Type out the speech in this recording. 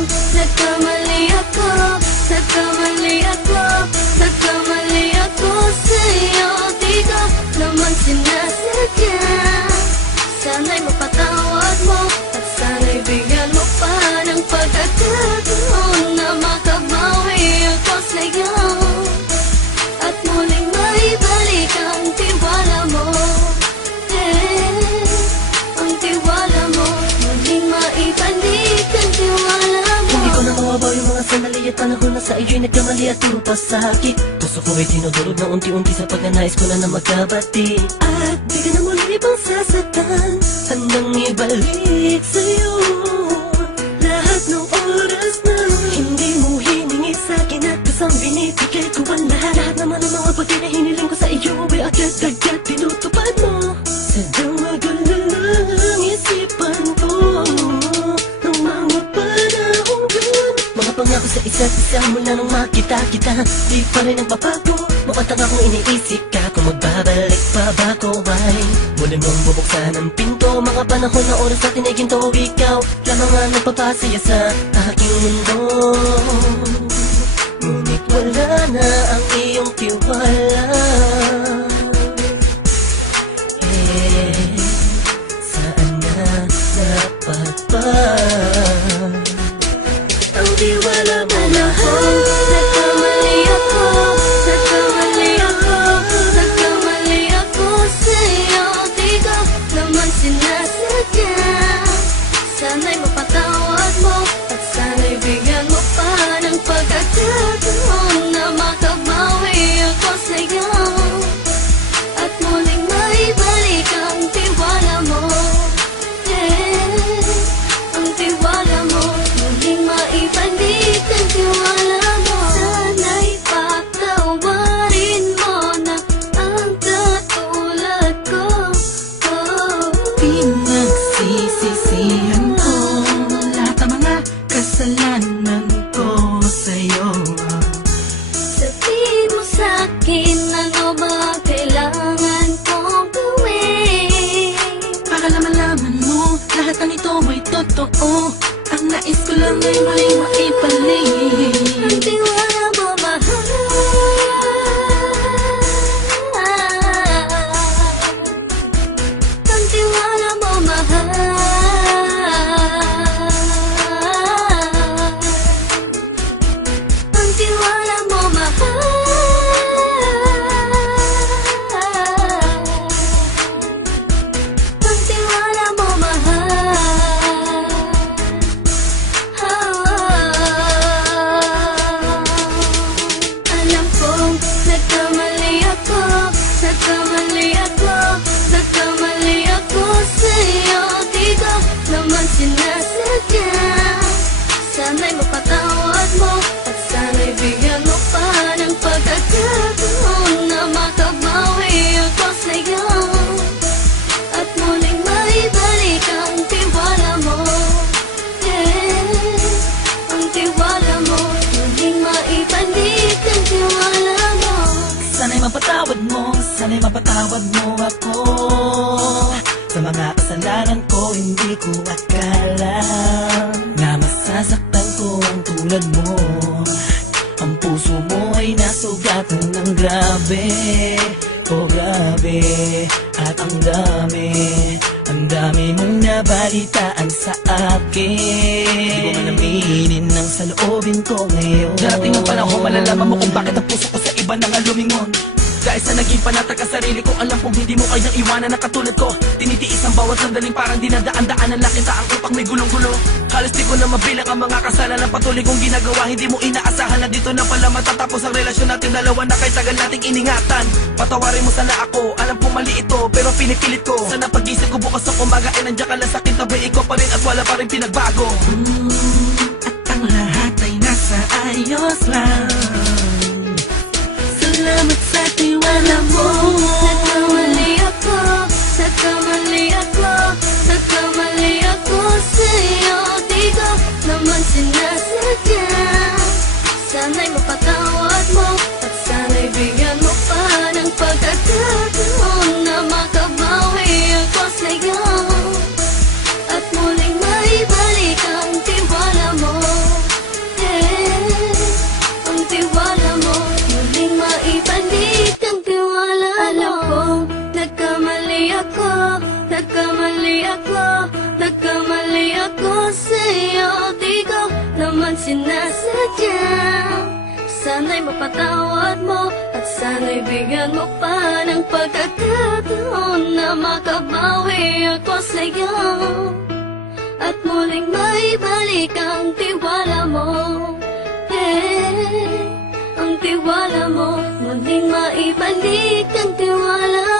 kong nagkamali ako, nagkamali ako, nagkamali ako sa'yo. Di ko naman sinasadya. Sana'y mapatawad mo at sana'y bigyan mo pa ng pagkakataon na makabawi ako sa'yo at muling maibalik ang tiwala mo. Ang tiwala mo, muling maibalik ang tiwala mo. Hindi ko na mawabaw yung mga sandali at panahon na sa iyo'y nagkamali at yung pasakit. Puso ko ay dinudulog na unti-unti sa pagnanais ko na magkabati. At di ka na muli ibang sasaktan, handang ibalik sa'yo lahat ng oras na hindi mo hiningi sa'kin at kusang binibigay ko ang lahat. Lahat naman ng mga bagay na hiniling ko sa iyo ay agad-agad tinutupad mo. Sadyang magulo lang isipan ko ng mga panahon yun. Mga pangako sa isa't isa mula nung makita kita, di pa rin nagbabago. Mukhang akong iniisip ka kung magbabalik pa ba ko ay muli mong bubuksan ang pinto. Mga panahon na oras natin ay ginto, ikaw lamang ang nagpapasaya sa aking mundo. Ngunit wala na ang iyong tiwala. Saan na dapat ba ang tiwala mo? Nagkamali ako, nagkamali ako, nagkamali ako sa'yo. Di ko naman sinasadya. Sana'y mapatawad mo at sana'y bigyan mo pa ng pagkakataon na makabawi ako sa'yo at muling maibalik ang tiwala mo. Ang tiwala mo, muling maibalik ang tiwala mo. Sana'y patawarin mo na ang katulad ko. Pinagsisisihan ko lahat ng mga kasalanan ko sa'yo. Sabihin mo sa'kin ano ba kailangan kong gawin Para malaman mo lahat ng ito ay totoo. Ang nais ko lang ay muling maibalik ang tiwala mo, mahal. Ang tiwala mo, mahal. Ang tiwala mo, mahal. Ang tiwala mo, mahal. Alam kong nagkamali ako, nagkamali ako, nagkamali ako sa'yo. Di ko naman sinasadya. Sana'y mapatawad mo at sana'y bigyan mo pa ng pagkakataon na makabawi ako sa'yo at muling maibalik ang tiwala mo. Ang tiwala mo, muling maibalik ang tiwala mo. Sana'y mapatawad mo ako sa mga kasalanan ko. Hindi ko akala na masasaktan ko ang tulad mo. Ang puso mo ay nasugatan ng grabe, oh grabe. At ang dami mong nabalitaan sa akin. Di ko man aminin ang saloobin ko ngayon. Darating ang panahon, malalaman mo kung bakit ang puso ko sa iba nang lumingon. Dahil sa naging panatag ka sarili ko, alam kong hindi mo kayang iwanan na katulad ko. Tinitiis ang bawat sandaling parang dinadaan-daan ang lakita ang utak may gulong-gulo. Halos di ko na mabilang ang mga kasalanan patuloy kong ginagawa. Hindi mo inaasahan na dito na pala matatapos ang relasyon natin dalawa na kahit tagal nating iningatan. Patawarin mo sana ako, alam kong mali ito pero pinipilit ko. Sana pag-isip ko bukas sa umaga ay nandiyan ka lang sa akin, tabi ko pa rin at wala pa rin pinagbago. At ang lahat ay nasa ayos lang. Salamat sa tiwala mo. Nagkamali ako, nagkamali ako, nagkamali ako sa'yo. Di ko naman sinasadya. Sana'y mapatawad mo at sana'y bigyan mo pa ng pagkakataon na makabawi ako sa'yo at muling maibalik ang tiwala mo. sinasadya. Sana'y mapatawad mo at sana'y bigyan mo pa ng pagkakataon na makabawi ako sa'yo at muling maibalik ang tiwala mo. Ang tiwala mo, muling maibalik ang tiwala